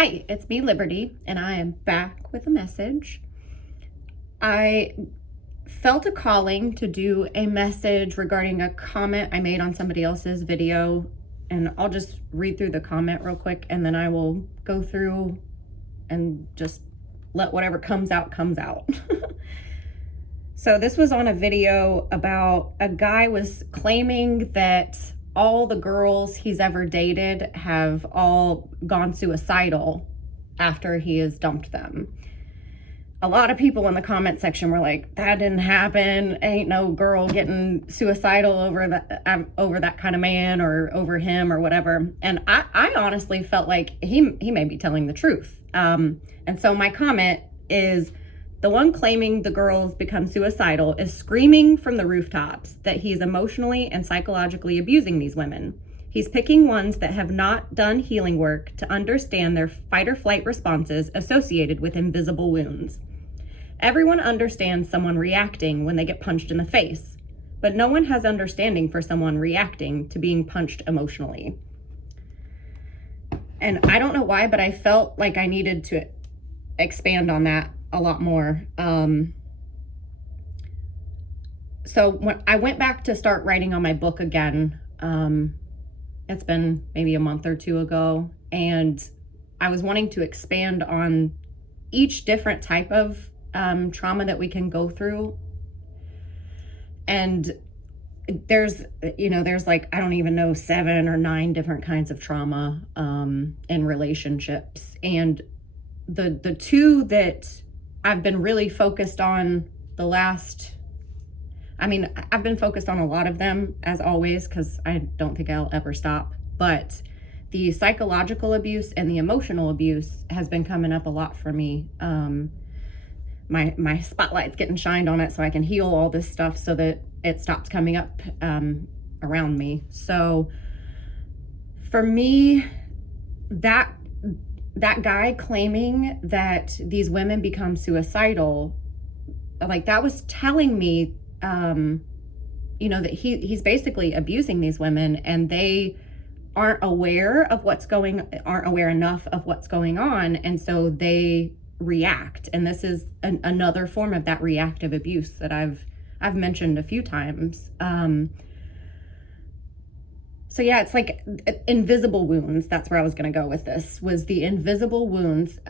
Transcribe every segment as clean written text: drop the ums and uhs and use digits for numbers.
Hi, it's me, Liberty, and I am back with a message. I felt a calling to do a message regarding a comment I made on somebody else's video, and I'll just read through the comment real quick, and then I will go through and just let whatever comes out, comes out. So this was on a video about a guy was claiming that all the girls he's ever dated have all gone suicidal after he has dumped them. A lot of people in the comment section were like, that didn't happen. Ain't no girl getting suicidal over that kind of man or over him or whatever. And I honestly felt like he may be telling the truth. And so my comment is, the one claiming the girls become suicidal is screaming from the rooftops that he's emotionally and psychologically abusing these women. He's picking ones that have not done healing work to understand their fight or flight responses associated with invisible wounds. Everyone understands someone reacting when they get punched in the face, but no one has understanding for someone reacting to being punched emotionally. And I don't know why, but I felt like I needed to expand on that a lot more. So when I went back to start writing on my book again, it's been maybe a month or two ago, and I was wanting to expand on each different type of trauma that we can go through. And there's like, I don't even know, 7 or 9 different kinds of trauma in relationships. And the two that I've been really focused on I've been focused on a lot of them, as always, because I don't think I'll ever stop. But the psychological abuse and the emotional abuse has been coming up a lot for me. My spotlight's getting shined on it so I can heal all this stuff so that it stops coming up around me. So for me, that guy claiming that these women become suicidal, like, that was telling me, that he's basically abusing these women, and they aren't aware enough of what's going on. And so they react. And this is another form of that reactive abuse that I've mentioned a few times. So yeah, it's like invisible wounds. That's where I was going to go with this, was the invisible wounds.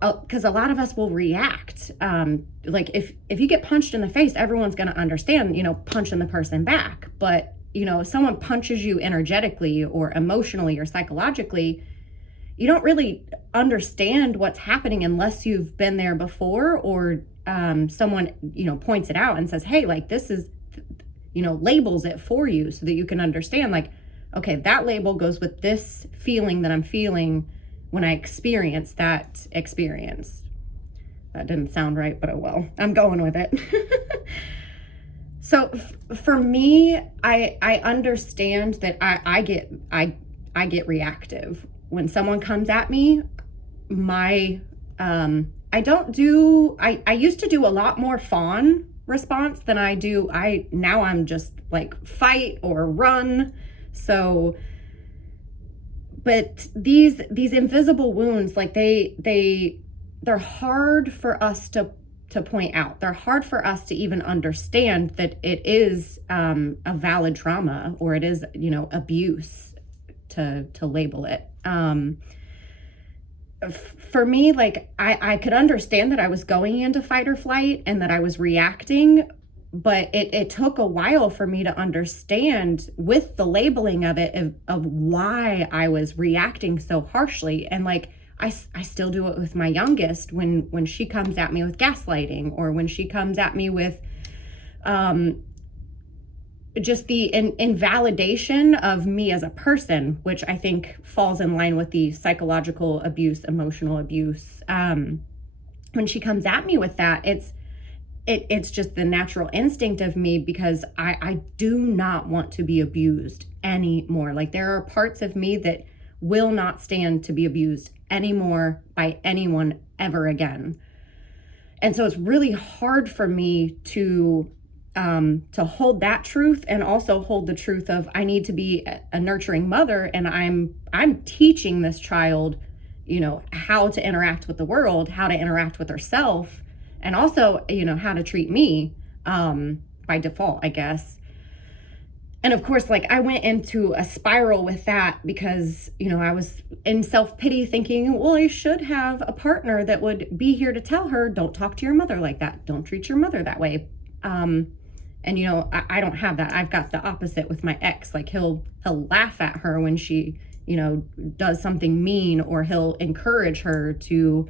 Because a lot of us will react. Like if you get punched in the face, everyone's going to understand, punching the person back. But, if someone punches you energetically or emotionally or psychologically, you don't really understand what's happening unless you've been there before, or someone, points it out and says, hey, like, this is, labels it for you so that you can understand, like, okay, that label goes with this feeling that I'm feeling when I experience that experience. That didn't sound right, but oh well, I'm going with it. So for me, I understand that I get reactive when someone comes at me. I used to do a lot more fawn response than I do. Now I'm just like fight or run. So, but these invisible wounds, like they're hard for us to point out. They're hard for us to even understand that it is a valid trauma, or it is, abuse, to label it. For me, like, I could understand that I was going into fight or flight and that I was reacting, but it took a while for me to understand, with the labeling of it, of why I was reacting so harshly. And like, I still do it with my youngest when she comes at me with gaslighting, or when she comes at me with just the invalidation of me as a person, which I think falls in line with the psychological abuse, emotional abuse. When she comes at me with that, it's just the natural instinct of me, because I do not want to be abused anymore. Like, there are parts of me that will not stand to be abused anymore by anyone ever again. And so it's really hard for me to hold that truth, and also hold the truth of, I need to be a nurturing mother, and I'm teaching this child, how to interact with the world, how to interact with herself, and also, how to treat me, by default, I guess. And of course, like, I went into a spiral with that because, I was in self-pity thinking, well, I should have a partner that would be here to tell her, don't talk to your mother like that. Don't treat your mother that way. And, I don't have that. I've got the opposite with my ex. Like, he'll laugh at her when she, does something mean, or he'll encourage her to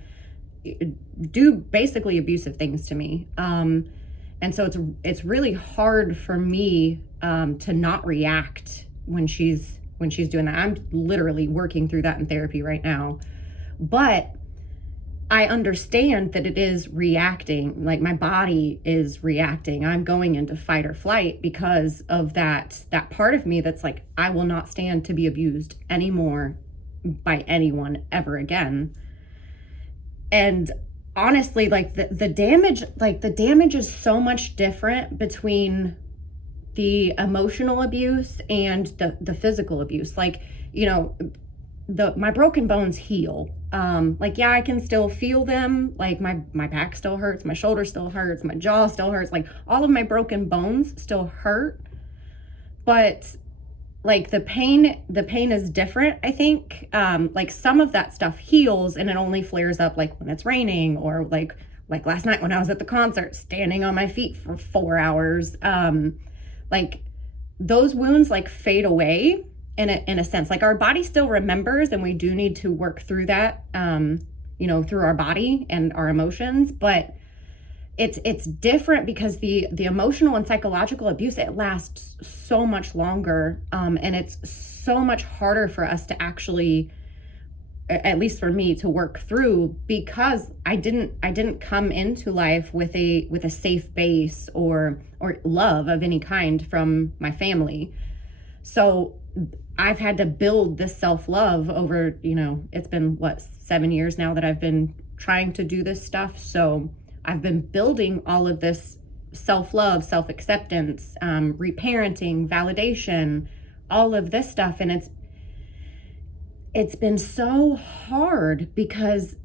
do basically abusive things to me. And so it's really hard for me to not react when she's doing that. I'm literally working through that in therapy right now. But I understand that it is reacting, like my body is reacting. I'm going into fight or flight because of that part of me that's like, I will not stand to be abused anymore by anyone ever again. And honestly, like the damage is so much different between the emotional abuse and the physical abuse. Like, my broken bones heal. Yeah, I can still feel them. Like my back still hurts, my shoulder still hurts, my jaw still hurts. Like, all of my broken bones still hurt. But like the pain is different, I think. Like, some of that stuff heals and it only flares up like when it's raining, or like last night when I was at the concert standing on my feet for 4 hours. Like, those wounds like fade away in a sense. Like, our body still remembers, and we do need to work through that, through our body and our emotions. But it's different because the emotional and psychological abuse, it lasts so much longer, and it's so much harder for us to actually, at least for me, to work through, because I didn't come into life with a safe base or love of any kind from my family. So I've had to build this self-love over, it's been 7 years now that I've been trying to do this stuff. So I've been building all of this self-love, self-acceptance, reparenting, validation, all of this stuff. And it's been so hard because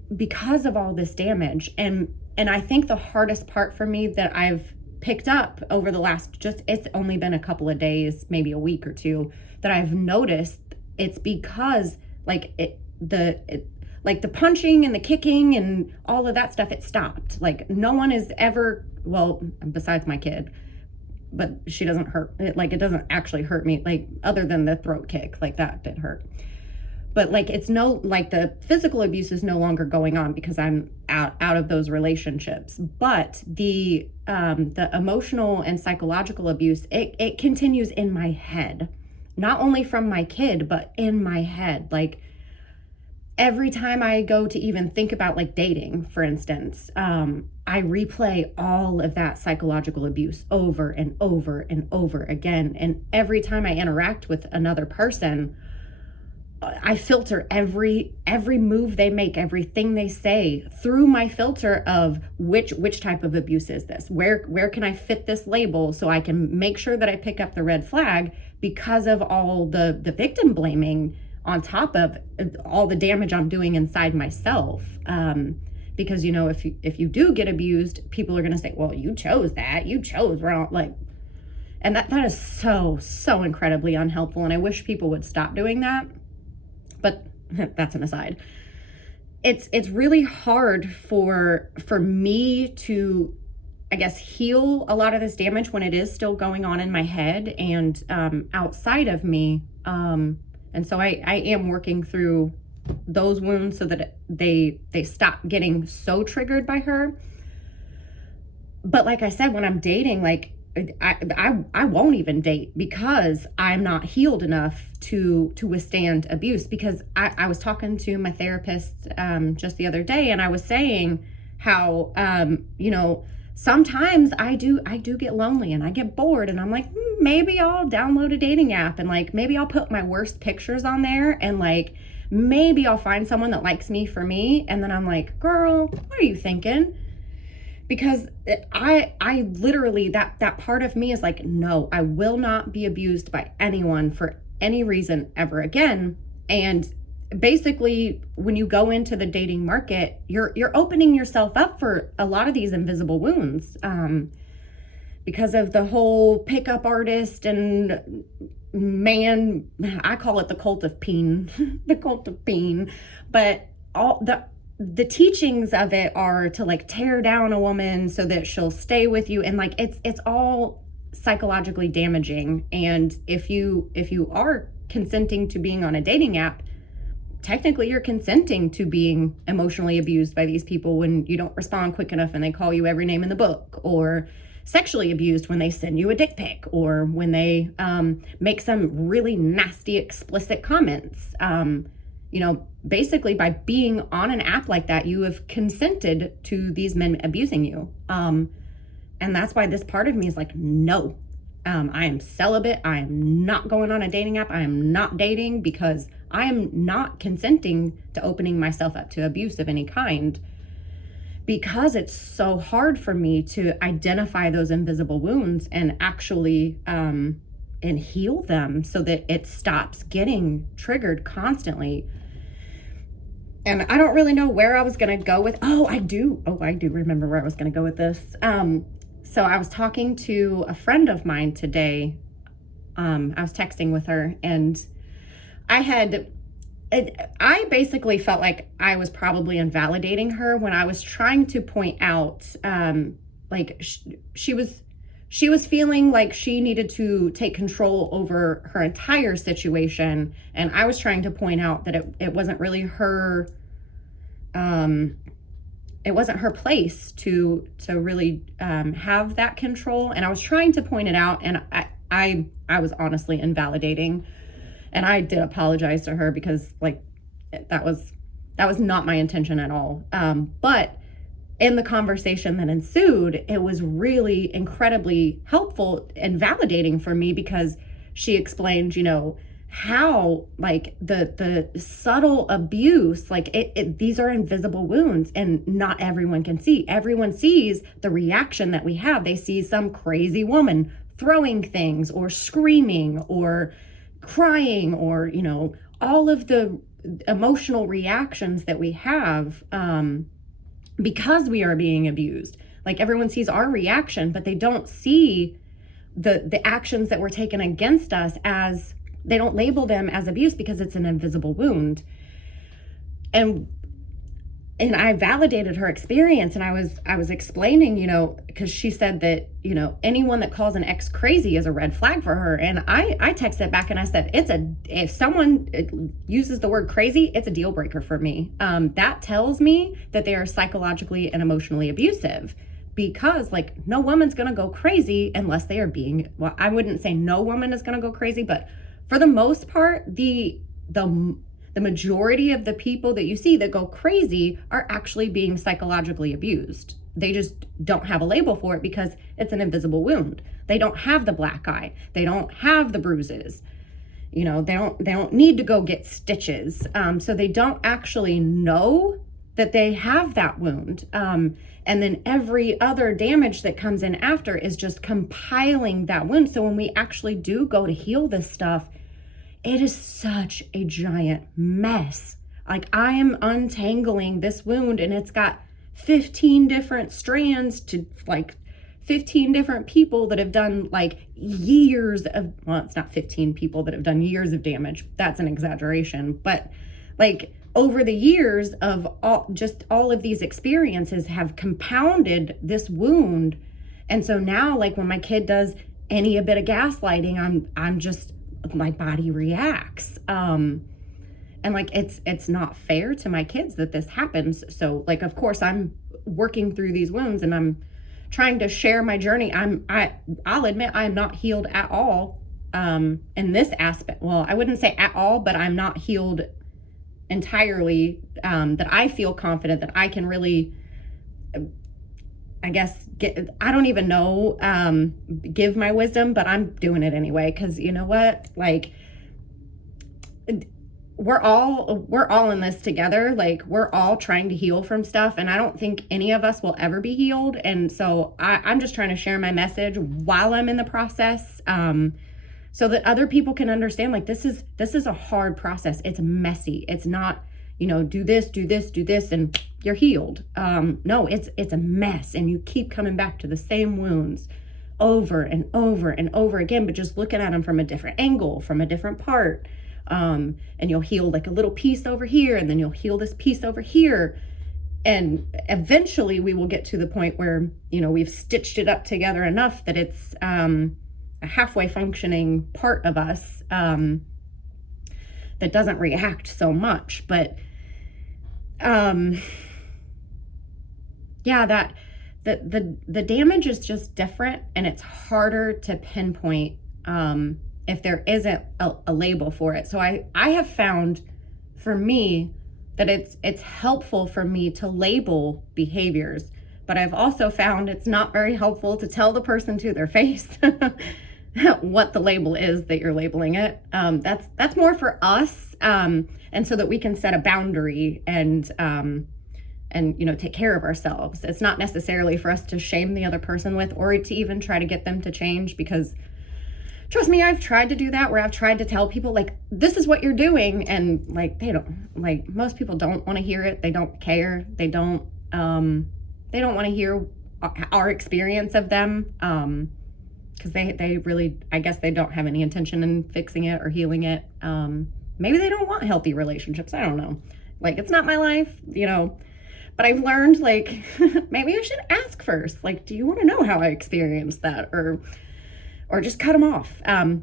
of all this damage. And I think the hardest part for me that I've picked up over the last, it's only been a couple of days, maybe a week or two, that I've noticed, it's because the punching and the kicking and all of that stuff, it stopped. Like, no one is ever, well, besides my kid, but she doesn't hurt. It doesn't actually hurt me, like, other than the throat kick, like that did hurt. But like, the physical abuse is no longer going on because I'm out of those relationships. But the emotional and psychological abuse, it continues in my head, not only from my kid, but in my head. Like, every time I go to even think about like dating, for instance, I replay all of that psychological abuse over and over and over again. And every time I interact with another person, I filter every move they make, everything they say through my filter of which type of abuse is this? Where can I fit this label so I can make sure that I pick up the red flag, because of all the victim blaming on top of all the damage I'm doing inside myself. Because, if you do get abused, people are going to say, well, you chose that, you chose wrong. Like, and that is so incredibly unhelpful. And I wish people would stop doing that. But that's an aside. It's really hard for me to, I guess, heal a lot of this damage when it is still going on in my head and outside of me. And so I am working through those wounds so that they stop getting so triggered by her. But like I said, when I'm dating, like, I won't even date because I'm not healed enough to withstand abuse. Because I was talking to my therapist just the other day, and I was saying how sometimes I do get lonely and I get bored, and I'm like, maybe I'll download a dating app, and like maybe I'll put my worst pictures on there, and like maybe I'll find someone that likes me for me. And then I'm like, girl, what are you thinking? Because I literally, that part of me is like, no, I will not be abused by anyone for any reason ever again. And basically, when you go into the dating market, you're opening yourself up for a lot of these invisible wounds, because of the whole pickup artist and man, I call it the cult of peen, the cult of peen. But all the teachings of it are to like tear down a woman so that she'll stay with you, and like it's all psychologically damaging. And if you are consenting to being on a dating app, technically you're consenting to being emotionally abused by these people when you don't respond quick enough and they call you every name in the book, or sexually abused when they send you a dick pic, or when they make some really nasty, explicit comments. Basically by being on an app like that, you have consented to these men abusing you. And that's why this part of me is like, no, I am celibate. I am not going on a dating app. I am not dating, because I am not consenting to opening myself up to abuse of any kind, because it's so hard for me to identify those invisible wounds and actually and heal them so that it stops getting triggered constantly. And I don't really know where I was going to go with, I do remember where I was going to go with this. So I was talking to a friend of mine today. I was texting with her, and I basically felt like I was probably invalidating her when I was trying to point out, she was feeling like she needed to take control over her entire situation, and I was trying to point out that it wasn't really her, it wasn't her place to really have that control. And I was trying to point it out, and I was honestly invalidating. And I did apologize to her, because like that was not my intention at all. But in the conversation that ensued, it was really incredibly helpful and validating for me, because she explained, how like the subtle abuse, like these are invisible wounds, and not everyone can see. Everyone sees the reaction that we have. They see some crazy woman throwing things or screaming or crying, or all of the emotional reactions that we have because we are being abused. Like everyone sees our reaction, but they don't see the actions that were taken against us, as they don't label them as abuse, because it's an invisible wound. And I validated her experience, and I was explaining, because she said that, anyone that calls an ex crazy is a red flag for her. And I texted back and I said, if someone uses the word crazy, it's a deal breaker for me. That tells me that they are psychologically and emotionally abusive, because like no woman's going to go crazy unless they are well, I wouldn't say no woman is going to go crazy, but for the most part, the majority of the people that you see that go crazy are actually being psychologically abused. They just don't have a label for it because it's an invisible wound. They don't have the black eye. They don't have the bruises. They don't need to go get stitches. So they don't actually know that they have that wound. And then every other damage that comes in after is just compiling that wound. So when we actually do go to heal this stuff, it is such a giant mess. Like I am untangling this wound, and it's got 15 different strands to like 15 different people that have done like years of, well, it's not 15 people that have done years of damage. That's an exaggeration. But like over the years of all of these experiences have compounded this wound. And so now, like when my kid does any a bit of gaslighting, I'm just, my body reacts. And like, it's not fair to my kids that this happens. So like, of course I'm working through these wounds and I'm trying to share my journey. I'll admit I am not healed at all, in this aspect. Well, I wouldn't say at all, but I'm not healed entirely, that I feel confident that I can really, I guess, I don't even know, give my wisdom, but I'm doing it anyway. Cause you know what, like we're all in this together. Like we're all trying to heal from stuff. And I don't think any of us will ever be healed. And so I'm just trying to share my message while I'm in the process. so that other people can understand, like, this is a hard process. It's messy. It's not, do this, do this, do this, and you're healed. No, it's a mess, and you keep coming back to the same wounds over and over and over again, but just looking at them from a different angle, from a different part. And you'll heal like a little piece over here, and then you'll heal this piece over here. And eventually we will get to the point where, we've stitched it up together enough that it's a halfway functioning part of us that doesn't react so much. But yeah, that the damage is just different, and it's harder to pinpoint if there isn't a label for it. So I have found, for me, that it's helpful for me to label behaviors, but I've also found it's not very helpful to tell the person to their face what the label is that you're labeling it. That's more for us, and so that we can set a boundary and take care of ourselves. It's not necessarily for us to shame the other person with, or to even try to get them to change, because trust me, I've tried to do that, where I've tried to tell people, like, this is what you're doing, and like, they don't, like, most people don't want to hear it. They don't care. They don't want to hear our experience of them, because they really, I guess, they don't have any intention in fixing it or healing it. Maybe they don't want healthy relationships. I don't know. Like, it's not my life, but I've learned, like, maybe I should ask first, like, do you want to know how I experienced that? Or just cut them off.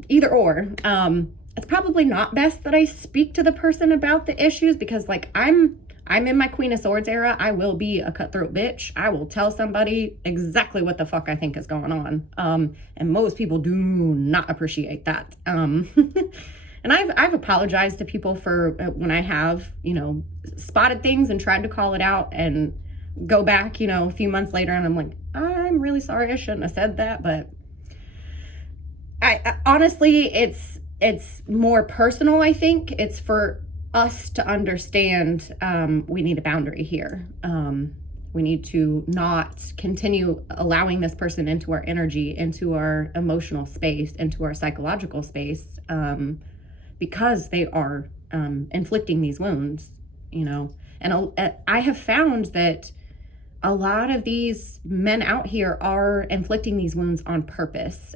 Either or. It's probably not best that I speak to the person about the issues, because, like, I'm in my Queen of Swords era. I will be a cutthroat bitch. I will tell somebody exactly what the fuck I think is going on. And most people do not appreciate that. And I've apologized to people for when I have, spotted things and tried to call it out, and go back, a few months later, and I'm like, I'm really sorry. I shouldn't have said that. But I honestly, it's more personal. I think it's for us to understand we need a boundary here. We need to not continue allowing this person into our energy, into our emotional space, into our psychological space, because they are inflicting these wounds, And I have found that a lot of these men out here are inflicting these wounds on purpose,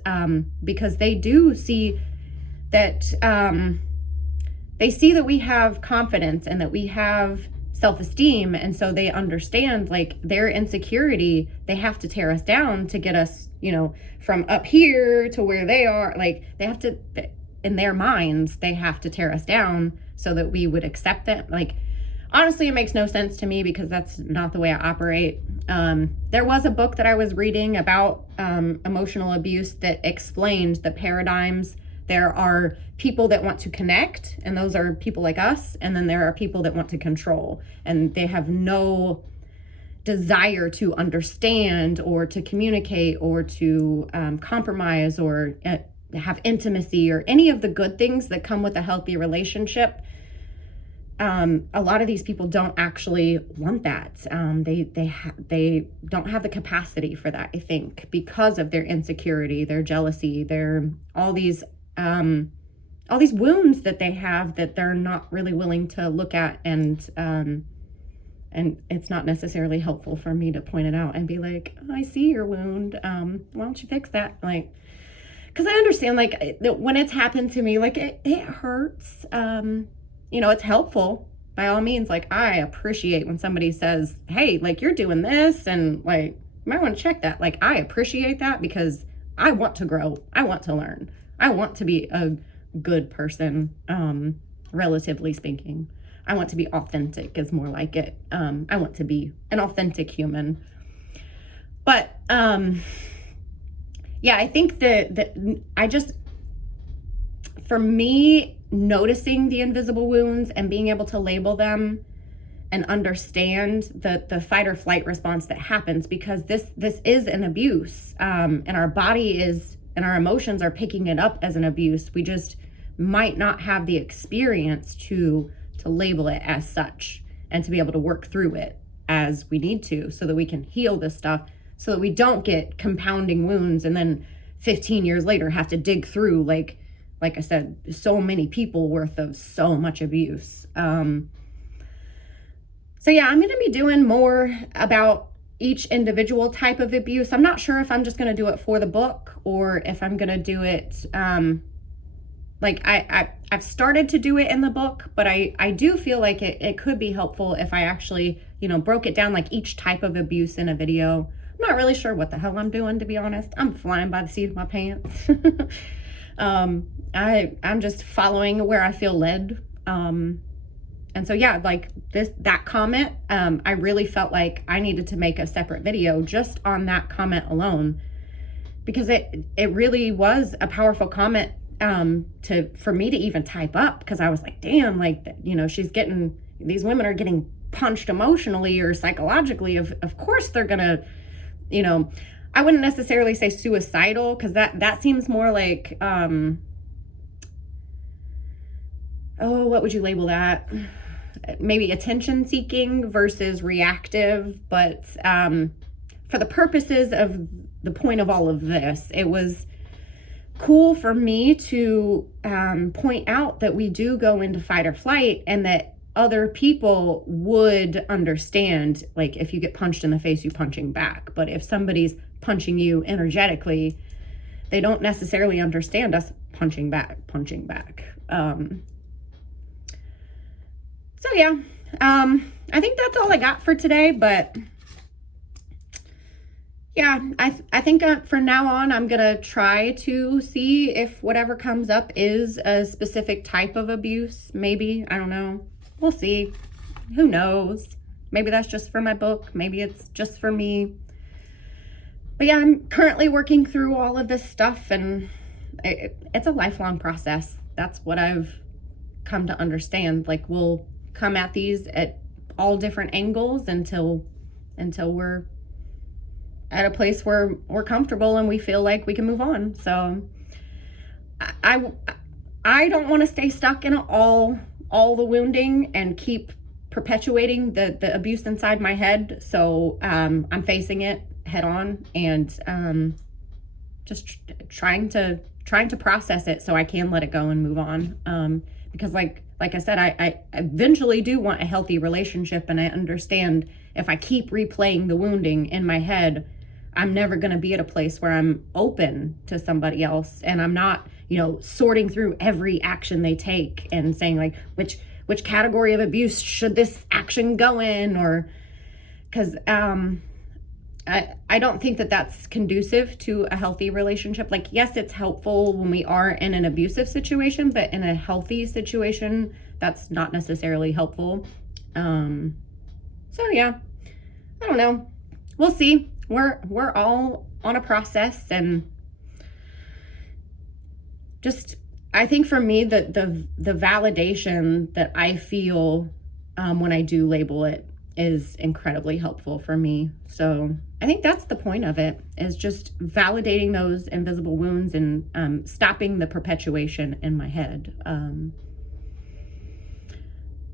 because they do see that we have confidence and that we have self-esteem, and so they understand, like, their insecurity, they have to tear us down to get us, from up here to where they are. Like, they have to, in their minds, they have to tear us down so that we would accept it. Like, honestly, it makes no sense to me, because that's not the way I operate. There was a book that I was reading about emotional abuse that explained the paradigms. There are people that want to connect, and those are people like us. And then there are people that want to control, and they have no desire to understand or to communicate or to compromise or have intimacy or any of the good things that come with a healthy relationship. A lot of these people don't actually want that. They don't have the capacity for that, I think, because of their insecurity, their jealousy, their all these wounds that they have that they're not really willing to look at, and it's not necessarily helpful for me to point it out and be like, oh, I see your wound. Why don't you fix that? Like, because I understand, like, when it's happened to me, like, it hurts. It's helpful by all means. Like, I appreciate when somebody says, hey, like, you're doing this, and like, you might want to check that. Like, I appreciate that, because I want to grow. I want to learn. I want to be a good person, relatively speaking. I want to be authentic is more like it. I want to be an authentic human. But yeah, I think for me, noticing the invisible wounds and being able to label them and understand the fight or flight response that happens, because this is an abuse, and our body is, and our emotions are picking it up as an abuse. We just might not have the experience to label it as such, and to be able to work through it as we need to, so that we can heal this stuff, so that we don't get compounding wounds and then 15 years later have to dig through like like I said, so many people worth of so much abuse. So yeah, I'm going to be doing more about each individual type of abuse. I'm not sure if I'm just going to do it for the book or if I'm going to do it, like I've started to do it in the book, but I do feel like it could be helpful if I actually, broke it down, like each type of abuse in a video. I'm not really sure what the hell I'm doing, to be honest. I'm flying by the seat of my pants. I'm just following where I feel led. And so, yeah, like that comment, I really felt like I needed to make a separate video just on that comment alone, because it really was a powerful comment for me to even type up, because I was like, damn, like, these women are getting punched emotionally or psychologically. Of course they're gonna, I wouldn't necessarily say suicidal, because that seems more like, what would you label that? Maybe attention seeking versus reactive. But for the purposes of the point of all of this, it was cool for me to point out that we do go into fight or flight, and that other people would understand, like, if you get punched in the face, you punching back. But if somebody's punching you energetically, they don't necessarily understand us punching back. So yeah, I think that's all I got for today, but yeah, I think for now on, I'm gonna try to see if whatever comes up is a specific type of abuse. Maybe, I don't know. We'll see. Who knows? Maybe that's just for my book. Maybe it's just for me. But yeah, I'm currently working through all of this stuff, and it's a lifelong process. That's what I've come to understand. Like, we'll come at these at all different angles until we're at a place where we're comfortable and we feel like we can move on. So I don't want to stay stuck in all the wounding and keep perpetuating the abuse inside my head. So I'm facing it head on, and just trying to process it so I can let it go and move on. Because like I said, I eventually do want a healthy relationship, and I understand if I keep replaying the wounding in my head, I'm never going to be at a place where I'm open to somebody else, and I'm not, sorting through every action they take and saying, like, which category of abuse should this action go in, or because I don't think that that's conducive to a healthy relationship. Like, yes, it's helpful when we are in an abusive situation, but in a healthy situation, that's not necessarily helpful. So yeah, I don't know. We'll see. We're all on a process, and just, I think for me, the validation that I feel when I do label it is incredibly helpful for me. So I think that's the point of it, is just validating those invisible wounds and stopping the perpetuation in my head.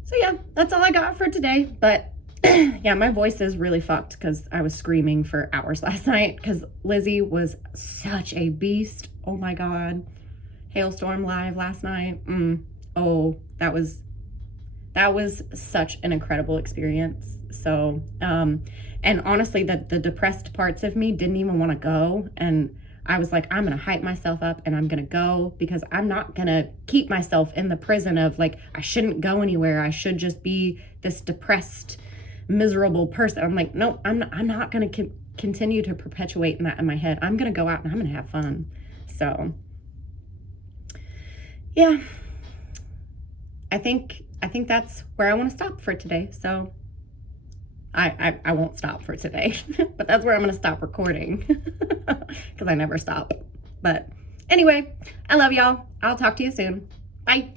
So yeah, that's all I got for today. But yeah, my voice is really fucked because I was screaming for hours last night because Lizzie was such a beast. Oh my God. Hailstorm live last night. Oh, that was such an incredible experience. So, and honestly, the depressed parts of me didn't even want to go. And I was like, I'm going to hype myself up and I'm going to go, because I'm not going to keep myself in the prison of, like, I shouldn't go anywhere. I should just be this depressed, miserable person. I'm like, no, I'm not going to continue to perpetuate that in my head. I'm going to go out and I'm going to have fun. So yeah, I think that's where I want to stop for today. So I won't stop for today, but that's where I'm going to stop recording because I never stop. But anyway, I love y'all. I'll talk to you soon. Bye.